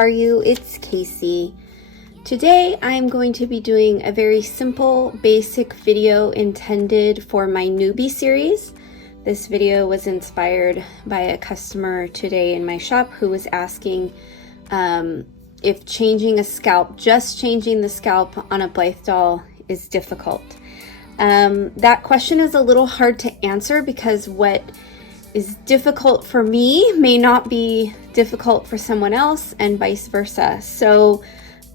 are you? It's Casey. Today I'm going to be doing a very simple, basic video intended for my newbie series. This video was inspired by a customer today in my shop who was asking if changing a scalp, just changing the scalp on a Blythe doll is difficult. That question is a little hard to answer because what is difficult for me may not be difficult for someone else and vice versa. So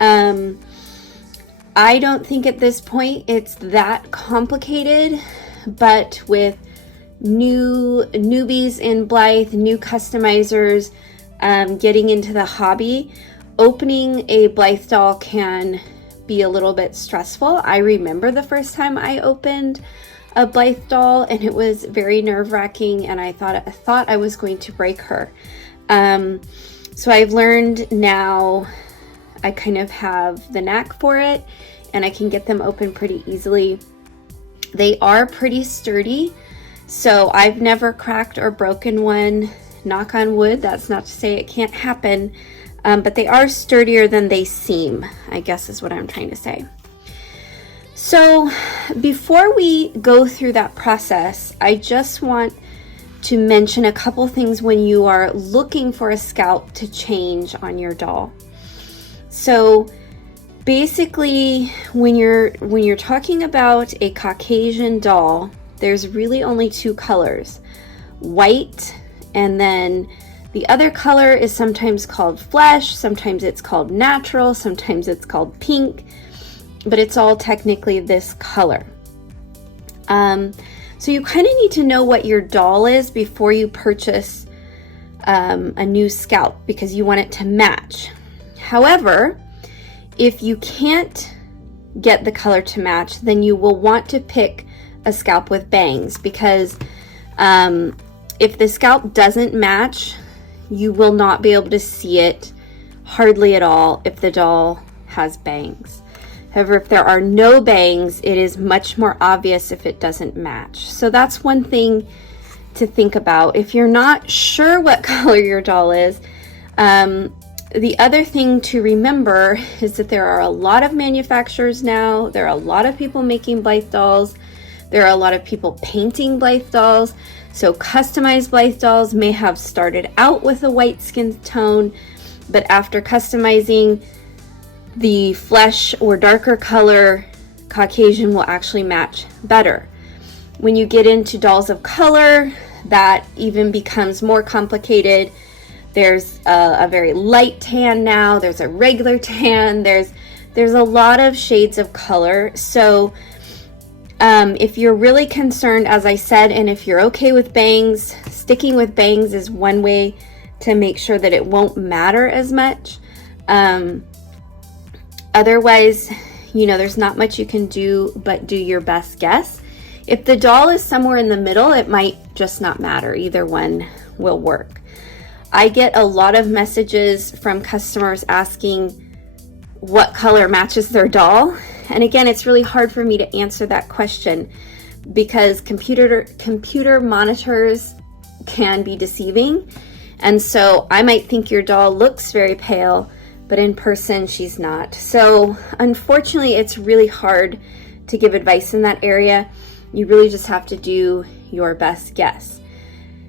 I don't think at this point it's that complicated, but with newbies in Blythe, new customizers getting into the hobby, opening a Blythe doll can be a little bit stressful. I remember the first time I opened a Blythe doll and it was very nerve-wracking, and I thought I was going to break her. So I've learned now I kind of have the knack for it and I can get them open pretty easily. They are pretty sturdy, so I've never cracked or broken one. Knock on wood, that's not to say it can't happen, but they are sturdier than they seem, I guess is what I'm trying to say. So before we go through that process, I just want to mention a couple things when you are looking for a scalp to change on your doll. So basically, when you're talking about a Caucasian doll, there's really only two colors, white, and then the other color is sometimes called flesh, sometimes it's called natural, sometimes it's called pink, but it's all technically this color. So you kind of need to know what your doll is before you purchase a new scalp, because you want it to match. However, if you can't get the color to match, then you will want to pick a scalp with bangs, because if the scalp doesn't match, you will not be able to see it hardly at all if the doll has bangs. However, if there are no bangs, it is much more obvious if it doesn't match. So that's one thing to think about. If you're not sure what color your doll is, the other thing to remember is that there are a lot of manufacturers now. There are a lot of people making Blythe dolls. There are a lot of people painting Blythe dolls. So customized Blythe dolls may have started out with a white skin tone, but after customizing the flesh or darker color, Caucasian will actually match better. When you get into dolls of color, that even becomes more complicated. There's a very light tan now, there's a regular tan, there's a lot of shades of color. So if you're really concerned, as I said, and if you're okay with bangs, sticking with bangs is one way to make sure that it won't matter as much. Otherwise, there's not much you can do but do your best guess. If the doll is somewhere in the middle, it might just not matter. Either one will work. I get a lot of messages from customers asking what color matches their doll. And again, it's really hard for me to answer that question because computer monitors can be deceiving. And so I might think your doll looks very pale, but in person she's not. So unfortunately, it's really hard to give advice in that area. You really just have to do your best guess.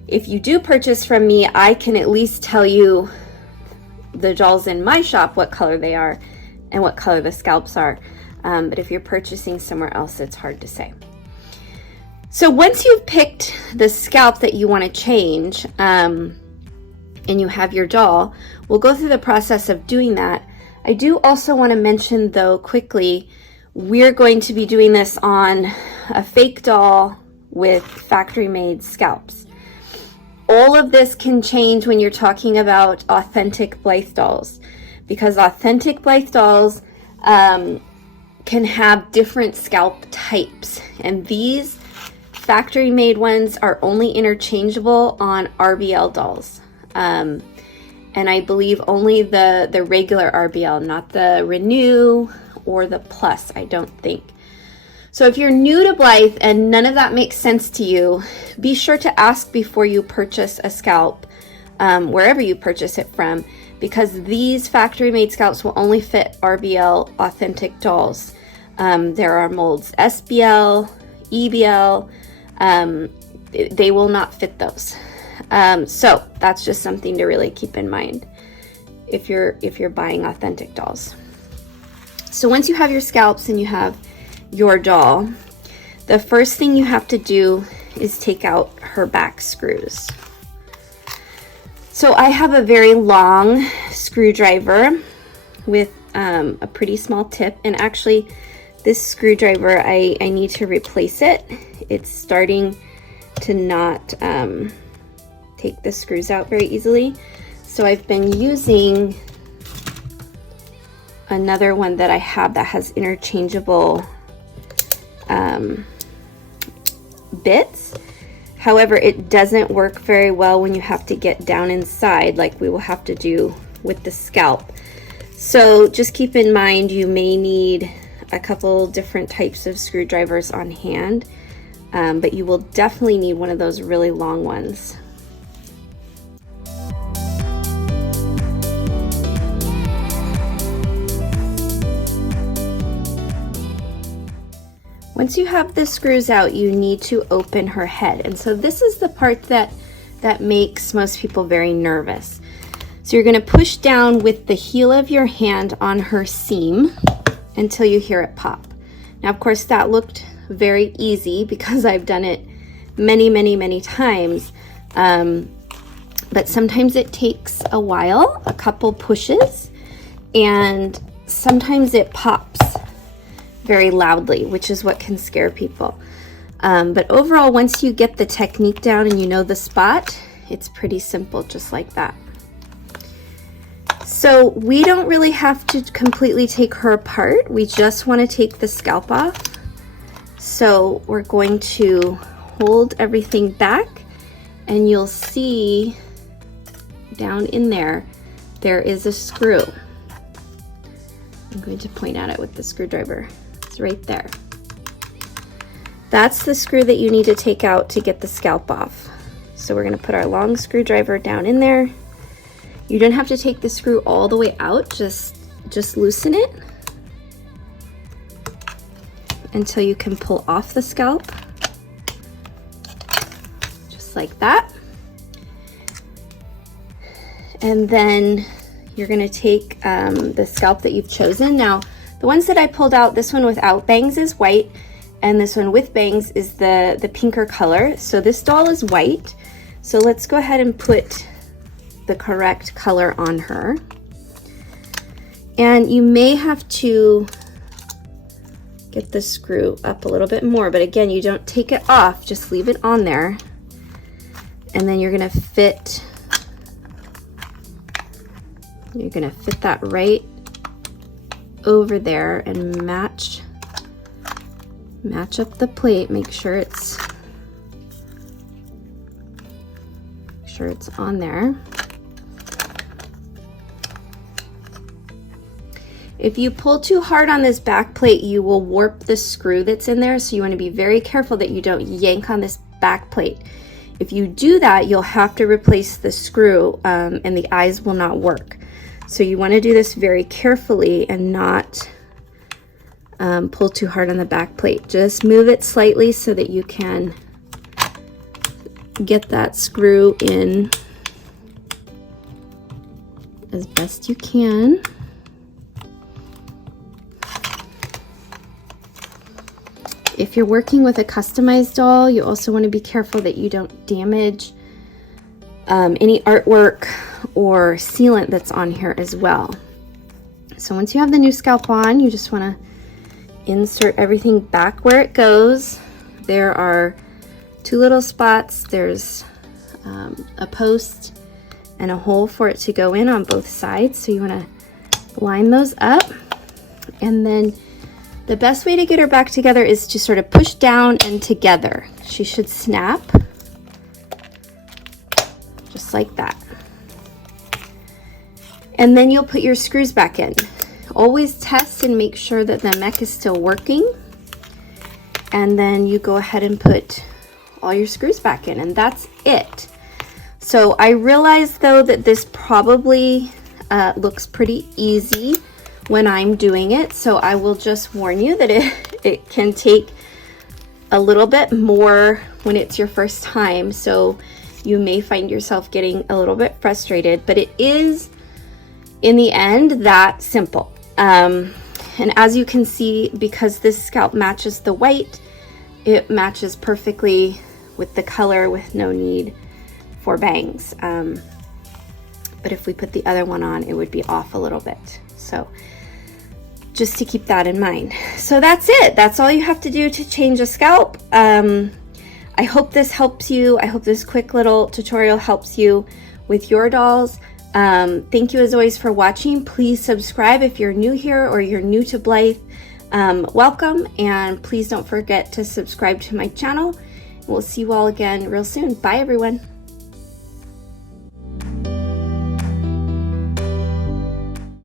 If you do purchase from me, I can at least tell you the dolls in my shop, what color they are and what color the scalps are. But if you're purchasing somewhere else, it's hard to say. So once you've picked the scalp that you want to change, and you have your doll, we'll go through the process of doing that. I do also want to mention, though, quickly, we're going to be doing this on a fake doll with factory-made scalps. All of this can change when you're talking about authentic Blythe dolls, because authentic Blythe dolls can have different scalp types, and these factory-made ones are only interchangeable on RBL dolls. And I believe only the regular RBL, not the Renew or the Plus, I don't think. So if you're new to Blythe and none of that makes sense to you, be sure to ask before you purchase a scalp, wherever you purchase it from, because these factory made scalps will only fit RBL authentic dolls. There are molds SBL, EBL, they will not fit those. So that's just something to really keep in mind if you're buying authentic dolls. So once you have your scalps and you have your doll, the first thing you have to do is take out her back screws. So I have a very long screwdriver with a pretty small tip, and actually this screwdriver, I need to replace it. It's starting to not take the screws out very easily. So I've been using another one that I have that has interchangeable bits. However, it doesn't work very well when you have to get down inside like we will have to do with the scalp. So just keep in mind you may need a couple different types of screwdrivers on hand, but you will definitely need one of those really long ones. Once you have the screws out, you need to open her head. And so this is the part that makes most people very nervous. So you're gonna push down with the heel of your hand on her seam until you hear it pop. Now, of course, that looked very easy because I've done it many, many, many times. But sometimes it takes a while, a couple pushes, and sometimes it pops very loudly, which is what can scare people. But overall, once you get the technique down and you know the spot, it's pretty simple, just like that. So we don't really have to completely take her apart. We just want to take the scalp off. So we're going to hold everything back, and you'll see down in there, there is a screw. I'm going to point at it with the screwdriver. Right there. That's the screw that you need to take out to get the scalp off. So we're going to put our long screwdriver down in there. You don't have to take the screw all the way out, just loosen it until you can pull off the scalp, just like that. And then you're going to take the scalp that you've chosen. Now, the ones that I pulled out, this one without bangs is white, and this one with bangs is the pinker color. So this doll is white. So let's go ahead and put the correct color on her. And you may have to get the screw up a little bit more, but again, you don't take it off, just leave it on there. And then you're gonna fit that right over there and match up the plate. Make sure it's on there. If you pull too hard on this back plate, you will warp the screw that's in there, so you want to be very careful that you don't yank on this back plate. If you do that, you'll have to replace the screw, and the eyes will not work. So you want to do this very carefully and not pull too hard on the back plate. Just move it slightly so that you can get that screw in as best you can. If you're working with a customized doll, you also want to be careful that you don't damage any artwork or sealant that's on here as well. So once you have the new scalp on, you just want to insert everything back where it goes. There are two little spots. There's a post and a hole for it to go in on both sides. So you want to line those up, and then the best way to get her back together is to sort of push down and together. She should snap just like that. And then you'll put your screws back in. Always test and make sure that the mech is still working. And then you go ahead and put all your screws back in, and that's it. So I realized though that this probably looks pretty easy when I'm doing it, so I will just warn you that it can take a little bit more when it's your first time, so you may find yourself getting a little bit frustrated, but it is in the end that simple. And as you can see, because this scalp matches the white, it matches perfectly with the color with no need for bangs. But if we put the other one on, it would be off a little bit. So just to keep that in mind. So that's it. That's all you have to do to change a scalp. I hope this helps you. I hope this quick little tutorial helps you with your dolls. Thank you as always for watching. Please subscribe if you're new here or you're new to Blythe. Welcome, and please don't forget to subscribe to my channel. We'll see you all again real soon. Bye everyone.